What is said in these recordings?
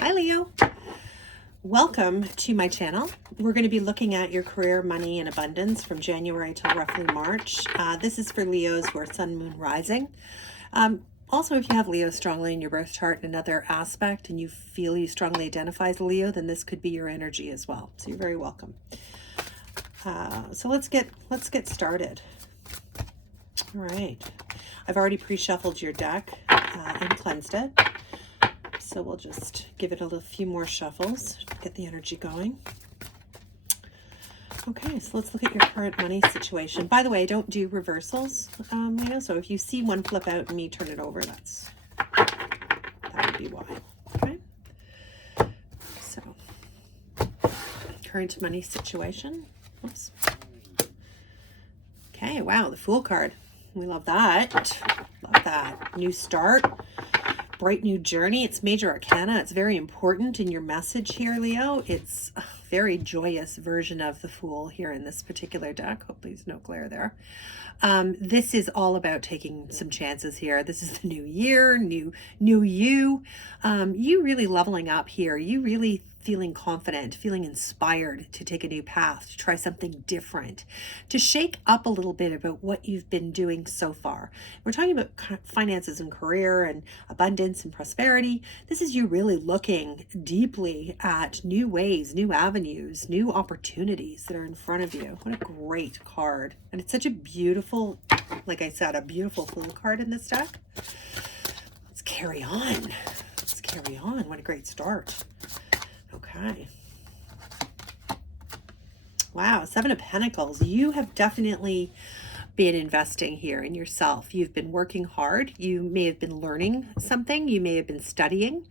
Hi Leo, welcome to my channel. We're going to be looking at your career, money, and abundance from January till roughly March. This is for Leos who are Sun, Moon, Rising. Also, if you have Leo strongly in your birth chart in another aspect and you feel you strongly identify as a Leo, then this could be your energy as well. So you're very welcome. So let's get started. All right, I've already pre-shuffled your deck and cleansed it. So we'll just give it a few more shuffles to get the energy going. Okay, so let's look at your current money situation. By the way, I don't do reversals, Leo, so if you see one flip out and me turn it over, that would be why. Okay, so current money situation. Oops. Okay, wow, the Fool card. We love that. Love that. New start. Bright new journey. It's major arcana. It's very important in your message here, Leo. It's a very joyous version of the Fool here in this particular deck. Hopefully there's no glare there. This is all about taking some chances here. This is the new year, new you. You really leveling up here. You really feeling confident, feeling inspired to take a new path, to try something different, to shake up a little bit about what you've been doing so far. We're talking about finances and career and abundance and prosperity. This is you really looking deeply at new ways, new avenues, new opportunities that are in front of you. What a great card. And it's such a beautiful, like I said, a beautiful Fool card in this deck. Let's carry on. Let's carry on. What a great start. Okay. Wow, Seven of Pentacles. You have definitely been investing here in yourself. You've been working hard. You may have been learning something. You may have been studying.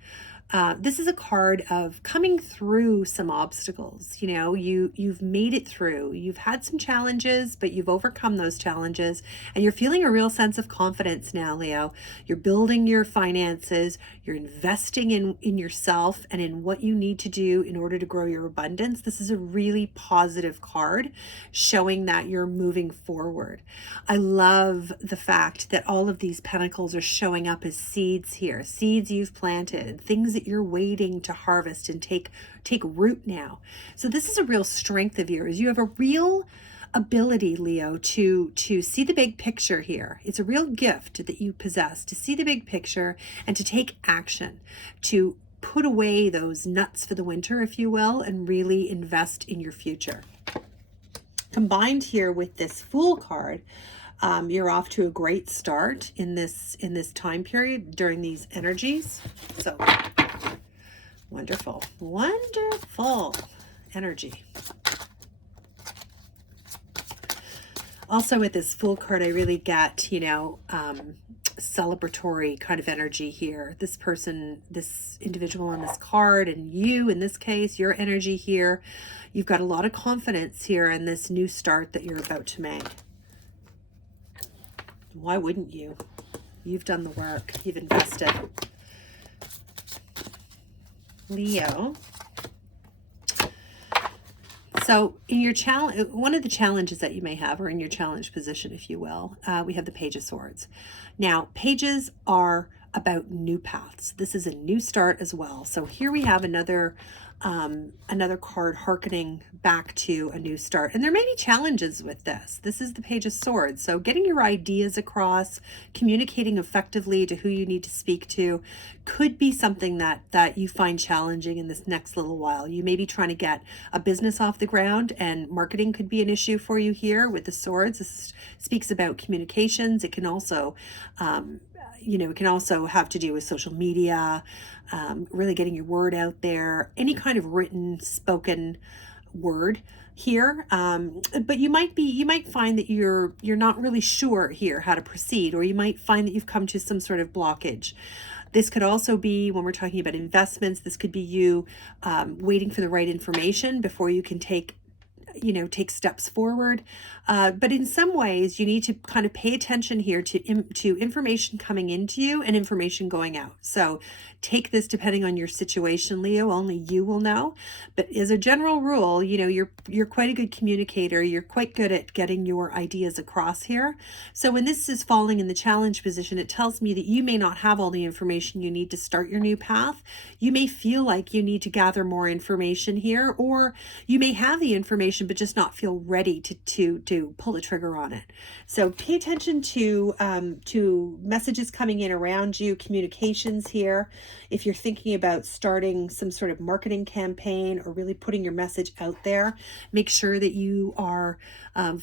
This is a card of coming through some obstacles. You know, you've made it through. You've had some challenges, but you've overcome those challenges, and you're feeling a real sense of confidence now, Leo. You're building your finances. You're investing in yourself and in what you need to do in order to grow your abundance. This is a really positive card showing that you're moving forward. I love the fact that all of these pentacles are showing up as seeds here, seeds you've planted, things that you're waiting to harvest and take root now. So this is a real strength of yours. You have a real ability, Leo, to see the big picture here. It's a real gift that you possess, to see the big picture and to take action, to put away those nuts for the winter, if you will, and really invest in your future. Combined here with this Fool card, you're off to a great start in this time period during these energies. So wonderful, wonderful energy. Also with this Fool card, I really get, you know, celebratory kind of energy here. This person, this individual on this card, and you in this case, your energy here, you've got a lot of confidence here in this new start that you're about to make. Why wouldn't you? You've done the work. You've invested. Leo. So in your challenge, one of the challenges that you may have, or in your challenge position, if you will, we have the Page of Swords. Now, pages are about new paths. This is a new start as well. So here we have another card hearkening back to a new start. And there may be challenges with this. This is the Page of Swords. So getting your ideas across, communicating effectively to who you need to speak to could be something that you find challenging in this next little while. You may be trying to get a business off the ground, and marketing could be an issue for you here with the swords. This speaks about communications. It can also it can also have to do with social media, really getting your word out there, any kind of written, spoken word here. But you might find that you're not really sure here how to proceed, or you might find that you've come to some sort of blockage. This could also be, when we're talking about investments, this could be you waiting for the right information before you can take steps forward. But in some ways, you need to kind of pay attention here to information coming into you and information going out. So Take this depending on your situation, Leo. Only you will know. But as a general rule, you know, you're quite a good communicator. You're quite good at getting your ideas across here. So when this is falling in the challenge position, it tells me that you may not have all the information you need to start your new path. You may feel like you need to gather more information here, or you may have the information but just not feel ready to pull the trigger on it. So pay attention to messages coming in around you, communications here. If you're thinking about starting some sort of marketing campaign or really putting your message out there, make sure that you are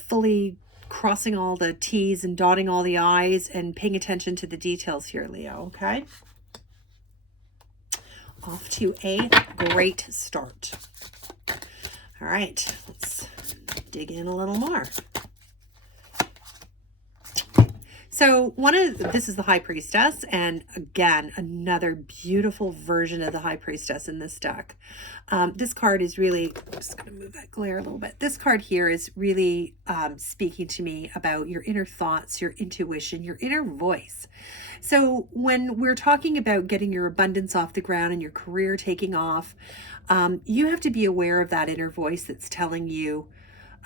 fully crossing all the T's and dotting all the I's and paying attention to the details here, Leo, okay? Off to a great start. All right, let's dig in a little more. So this is the High Priestess, and again, another beautiful version of the High Priestess in this deck. This card is really, I'm just going to move that glare a little bit. This card here is really speaking to me about your inner thoughts, your intuition, your inner voice. So when we're talking about getting your abundance off the ground and your career taking off, you have to be aware of that inner voice that's telling you,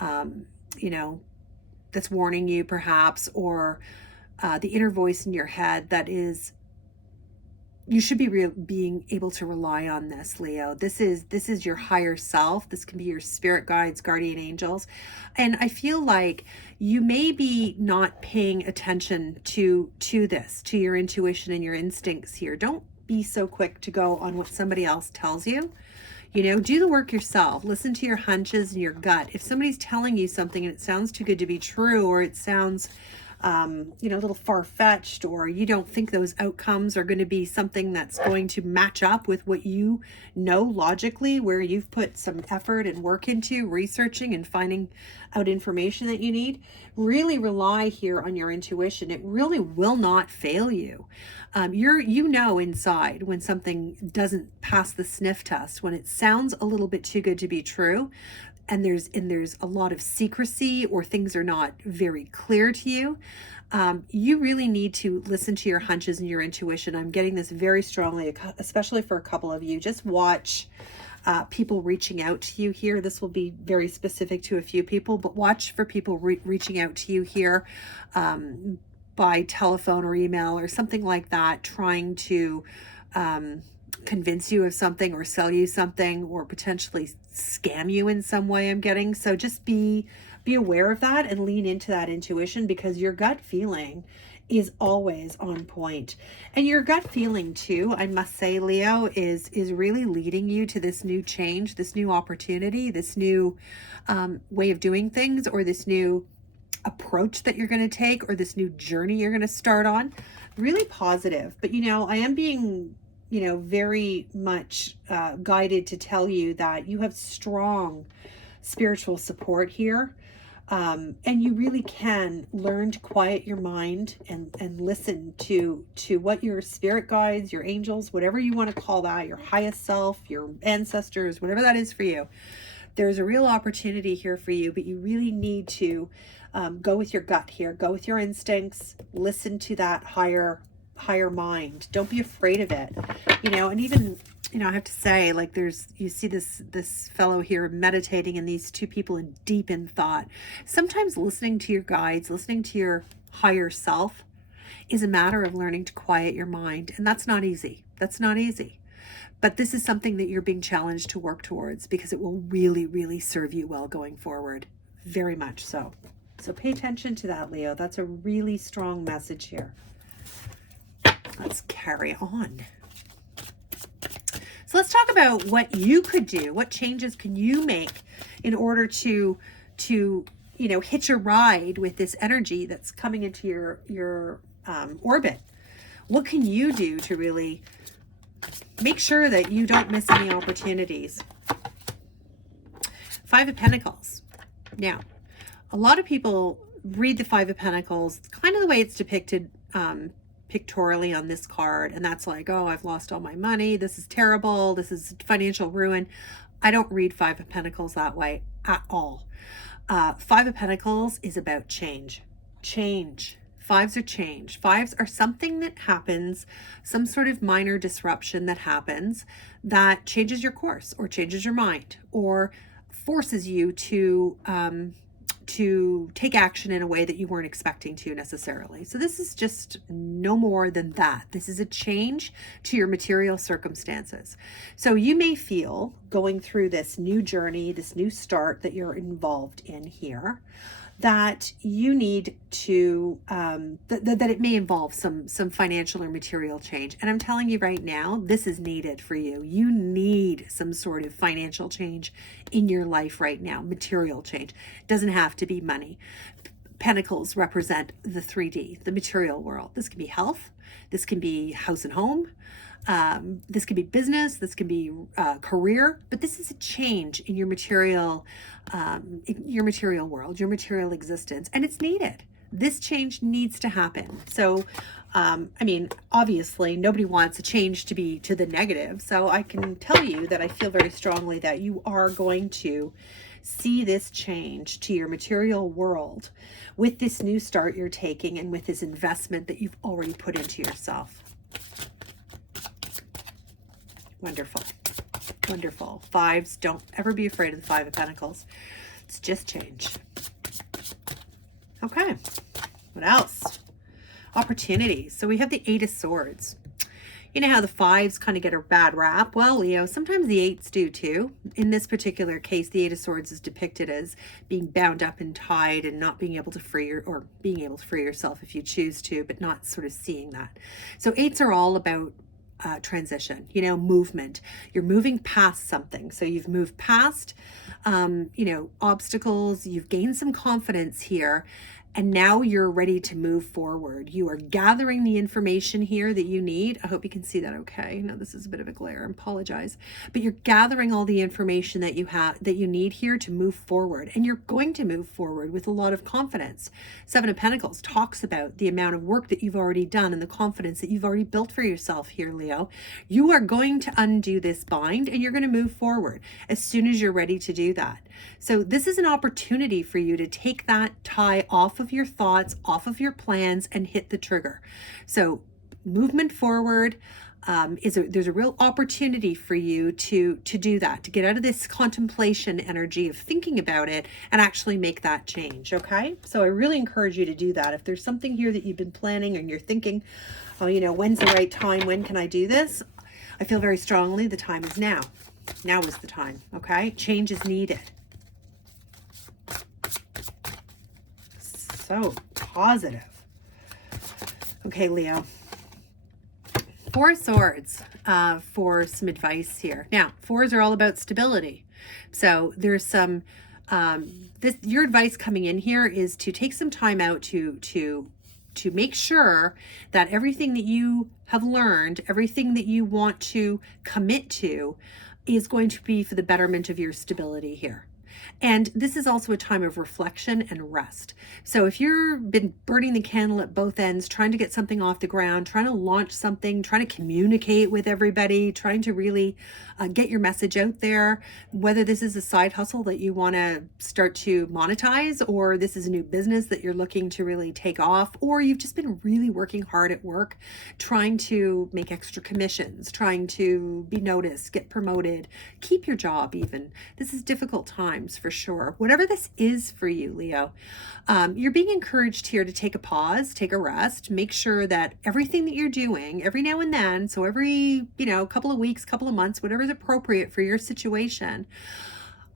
you know, that's warning you perhaps, or the inner voice in your head that is, you should be being able to rely on this, Leo. This is your higher self. This can be your spirit guides, guardian angels. And I feel like you may be not paying attention to this, to your intuition and your instincts here. Don't be so quick to go on what somebody else tells you. You know, do the work yourself. Listen to your hunches and your gut. If somebody's telling you something and it sounds too good to be true, or it sounds you know, a little far-fetched, or you don't think those outcomes are going to be something that's going to match up with what you know logically, where you've put some effort and work into researching and finding out information that you need, really rely here on your intuition. It really will not fail you. You know inside when something doesn't pass the sniff test, when it sounds a little bit too good to be true, and there's a lot of secrecy, or things are not very clear to you. You really need to listen to your hunches and your intuition. I'm getting this very strongly, especially for a couple of you. Just watch people reaching out to you here. This will be very specific to a few people, but watch for people reaching out to you here by telephone or email or something like that, trying to convince you of something or sell you something or potentially scam you in some way, I'm getting. So just be aware of that and lean into that intuition, because your gut feeling is always on point. And your gut feeling too, I must say, Leo, is really leading you to this new change, this new opportunity, this new way of doing things, or this new approach that you're going to take, or this new journey you're going to start on. Really positive. But, you know, I am being, you know, very much guided to tell you that you have strong spiritual support here. And you really can learn to quiet your mind and listen to what your spirit guides, your angels, whatever you want to call that, your highest self, your ancestors, whatever that is for you. There's a real opportunity here for you, but you really need to go with your gut here, go with your instincts, listen to that higher mind. Don't be afraid of it, you know. And even, you know, I have to say, like, you see this fellow here meditating, and these two people in deep in thought. Sometimes listening to your guides, listening to your higher self, is a matter of learning to quiet your mind, and that's not easy. But this is something that you're being challenged to work towards, because it will really, really serve you well going forward. Very much so. So pay attention to that, Leo. That's a really strong message here. Let's carry on. So let's talk about what you could do. What changes can you make in order to you know, hitch a ride with this energy that's coming into your orbit? What can you do to really make sure that you don't miss any opportunities? Five of Pentacles. Now, a lot of people read the Five of Pentacles kind of the way it's depicted pictorially on this card, and that's like, oh, I've lost all my money, this is terrible, this is financial ruin. I don't read Five of Pentacles that way at all. Five of Pentacles is about change. Fives are change. Fives are something that happens, some sort of minor disruption that happens that changes your course or changes your mind or forces you to take action in a way that you weren't expecting to necessarily. So this is just no more than that. This is a change to your material circumstances. So you may feel going through this new journey, this new start that you're involved in here, that you need to that it may involve some financial or material change. And I'm telling you right now, this is needed for you. You need some sort of financial change in your life right now. Material change doesn't have to be money. Pentacles represent the 3D, the material world. This can be health, this can be house and home, this can be business, this can be career, but this is a change in your material world, your material existence, and it's needed. This change needs to happen. So, I mean, obviously nobody wants a change to be to the negative. So I can tell you that I feel very strongly that you are going to see this change to your material world with this new start you're taking and with this investment that you've already put into yourself. Wonderful. Wonderful. Fives, don't ever be afraid of the Five of Pentacles. It's just change. Okay. What else? Opportunities. So we have the Eight of Swords. You know how the fives kind of get a bad rap? Well, Leo, sometimes the eights do too. In this particular case, the Eight of Swords is depicted as being bound up and tied and not being able to being able to free yourself if you choose to, but not sort of seeing that. So eights are all about transition, you know, movement. You're moving past something. So you've moved past, you know, obstacles. You've gained some confidence here. And now you're ready to move forward. You are gathering the information here that you need. I hope you can see that okay. No, this is a bit of a glare. I apologize. But you're gathering all the information that you need here to move forward. And you're going to move forward with a lot of confidence. Seven of Pentacles talks about the amount of work that you've already done and the confidence that you've already built for yourself here, Leo. You are going to undo this bind and you're going to move forward as soon as you're ready to do that. So this is an opportunity for you to take that tie off of your thoughts, off of your plans, and hit the trigger. So movement forward there's a real opportunity for you to do that, to get out of this contemplation energy of thinking about it and actually make that change. Okay, so I really encourage you to do that. If there's something here that you've been planning and you're thinking, oh, you know, when's the right time? When can I do this? I feel very strongly the time is now. Now is the time. Okay, change is needed. So positive. Okay, Leo. Four of Swords for some advice here. Now, fours are all about stability. So there's some, your advice coming in here is to take some time out to make sure that everything that you have learned, everything that you want to commit to is going to be for the betterment of your stability here. And this is also a time of reflection and rest. So if you've been burning the candle at both ends, trying to get something off the ground, trying to launch something, trying to communicate with everybody, trying to really get your message out there, whether this is a side hustle that you want to start to monetize, or this is a new business that you're looking to really take off, or you've just been really working hard at work, trying to make extra commissions, trying to be noticed, get promoted, keep your job even. This is difficult times for sure. Whatever this is for you, Leo, you're being encouraged here to take a pause, take a rest, make sure that everything that you're doing every now and then, so every, couple of weeks, couple of months, whatever is appropriate for your situation,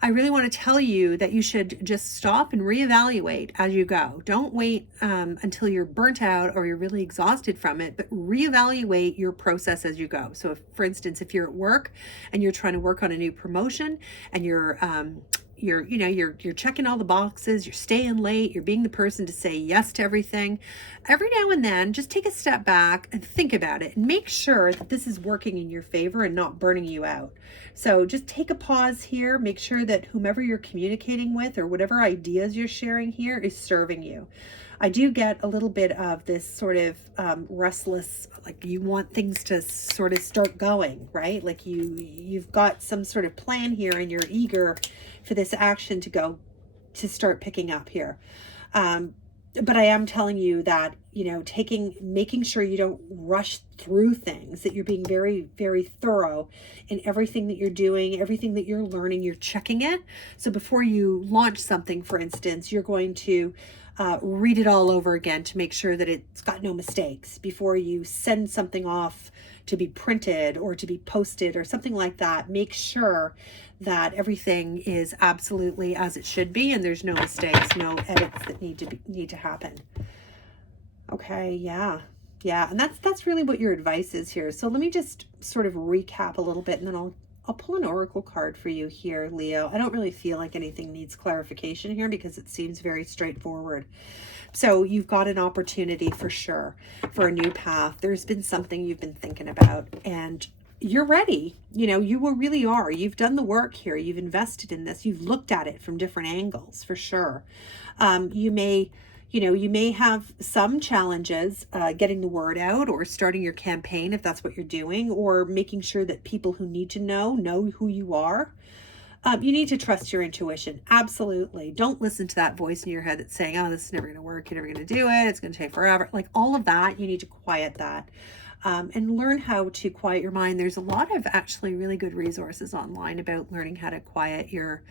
I really want to tell you that you should just stop and reevaluate as you go. Don't wait until you're burnt out or you're really exhausted from it, but reevaluate your process as you go. So if, for instance, if you're at work and you're trying to work on a new promotion and you're checking all the boxes, you're staying late, you're being the person to say yes to everything. Every now and then, just take a step back and think about it and make sure that this is working in your favor and not burning you out. So just take a pause here, make sure that whomever you're communicating with or whatever ideas you're sharing here is serving you. I do get a little bit of this sort of restless, like you want things to sort of start going, right? Like you've got some sort of plan here and you're eager for this action to start picking up here. but I am telling you that, making sure you don't rush through things, that you're being very, very thorough in everything that you're doing, everything that you're learning, you're checking it. So before you launch something, for instance, you're going to read it all over again to make sure that it's got no mistakes. Before you send something off to be printed or to be posted or something like that, make sure that everything is absolutely as it should be and there's no mistakes, no edits that need to happen. Okay, yeah. Yeah, and that's really what your advice is here. So let me just sort of recap a little bit, and then I'll pull an oracle card for you here, Leo. I don't really feel like anything needs clarification here because it seems very straightforward. So you've got an opportunity for sure for a new path. There's been something you've been thinking about, and you're ready. You really are. You've done the work here. You've invested in this. You've looked at it from different angles for sure. You may have some challenges getting the word out or starting your campaign if that's what you're doing, or making sure that people who need to know who you are. You need to trust your intuition. Absolutely. Don't listen to that voice in your head that's saying, oh, this is never going to work. You're never going to do it. It's going to take forever. Like all of that, you need to quiet that and learn how to quiet your mind. There's a lot of actually really good resources online about learning how to quiet your,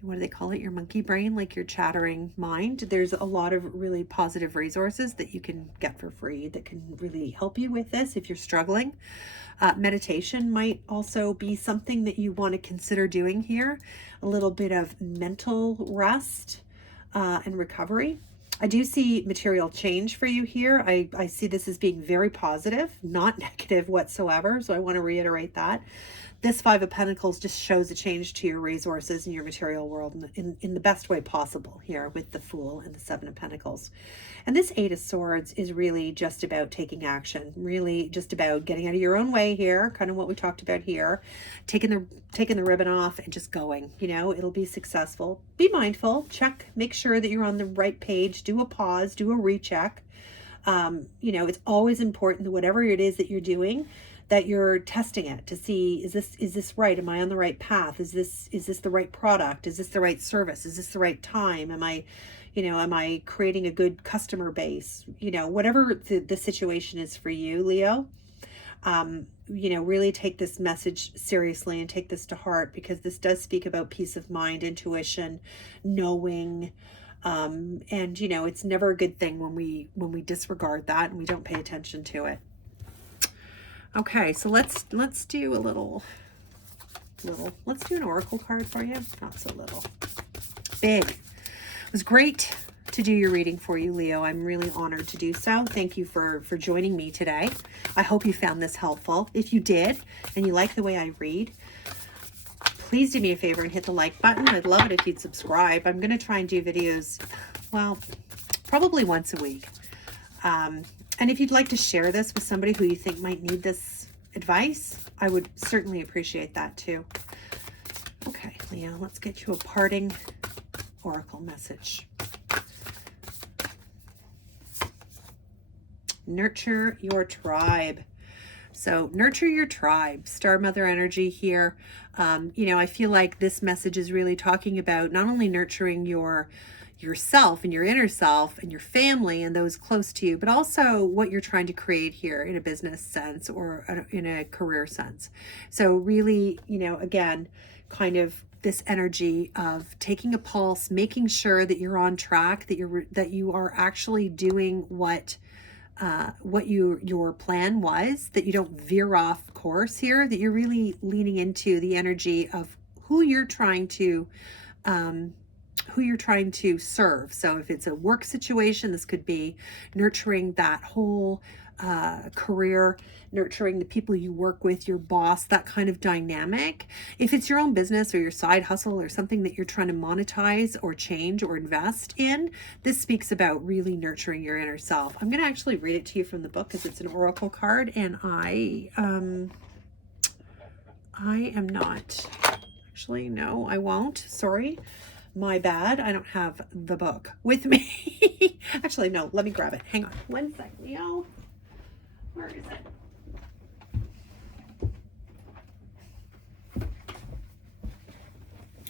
what do they call it? Your monkey brain, like your chattering mind. There's a lot of really positive resources that you can get for free that can really help you with this if you're struggling. Meditation might also be something that you want to consider doing here. A little bit of mental rest and recovery. I do see material change for you here. I see this as being very positive, not negative whatsoever. So I want to reiterate that. This Five of Pentacles just shows a change to your resources and your material world in the best way possible here with the Fool and the Seven of Pentacles. And this Eight of Swords is really just about taking action, really just about getting out of your own way here, kind of what we talked about here, taking the ribbon off and just going. It'll be successful. Be mindful, check, make sure that you're on the right page, do a pause, do a recheck. It's always important that whatever it is that you're doing, that you're testing it to see, is this right? Am I on the right path? Is this the right product? Is this the right service? Is this the right time? Am I creating a good customer base? Whatever the situation is for you, Leo, really take this message seriously and take this to heart, because this does speak about peace of mind, intuition, knowing, and it's never a good thing when we disregard that and we don't pay attention to it. Okay, so let's do let's do an oracle card for you. Not so little. Big. It was great to do your reading for you, Leo. I'm really honored to do so. Thank you for joining me today. I hope you found this helpful. If you did and you like the way I read, please do me a favor and hit the like button. I'd love it if you'd subscribe. I'm going to try and do videos, well, probably once a week. And if you'd like to share this with somebody who you think might need this advice, I would certainly appreciate that too. Okay, Leo, let's get you a parting oracle message. Nurture your tribe. So nurture your tribe, Star Mother energy here. I feel like this message is really talking about not only nurturing yourself and your inner self and your family and those close to you, but also what you're trying to create here in a business sense or in a career sense. So really, again, kind of this energy of taking a pulse, making sure that you're on track, that you are actually doing what your plan was, that you don't veer off course here, that you're really leaning into the energy of who you're trying to serve. So if it's a work situation, this could be nurturing that whole career, nurturing the people you work with, your boss, that kind of dynamic. If it's your own business or your side hustle or something that you're trying to monetize or change or invest in, this speaks about really nurturing your inner self. I'm going to actually read it to you from the book because it's an oracle card, and I am not. Actually, no, I won't. Sorry. My bad. I don't have the book with me. Actually, no, let me grab it. Hang on. 1 sec, Leo. Where is it?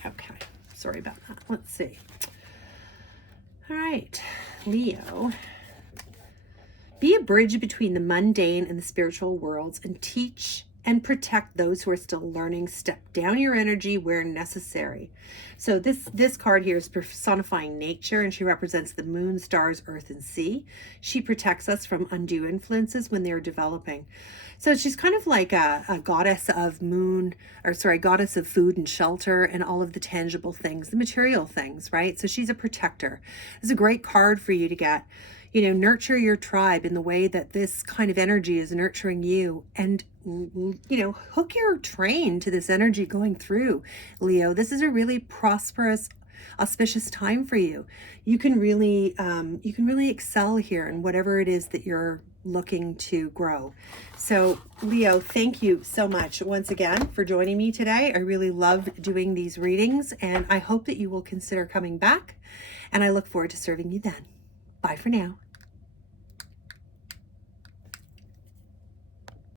Okay. Sorry about that. Let's see. All right. Leo, be a bridge between the mundane and the spiritual worlds and teach and protect those who are still learning. Step down your energy where necessary. So this card here is personifying nature, and she represents the moon, stars, earth, and sea. She protects us from undue influences when they're developing. So she's kind of like a goddess of goddess of food and shelter and all of the tangible things, the material things, right? So she's a protector. It's a great card for you to get. Nurture your tribe in the way that this kind of energy is nurturing you, and hook your train to this energy going through, Leo. This is a really prosperous, auspicious time for you. You can really excel here in whatever it is that you're looking to grow. So Leo, thank you so much once again for joining me today. I really love doing these readings, and I hope that you will consider coming back, and I look forward to serving you then. Bye for now.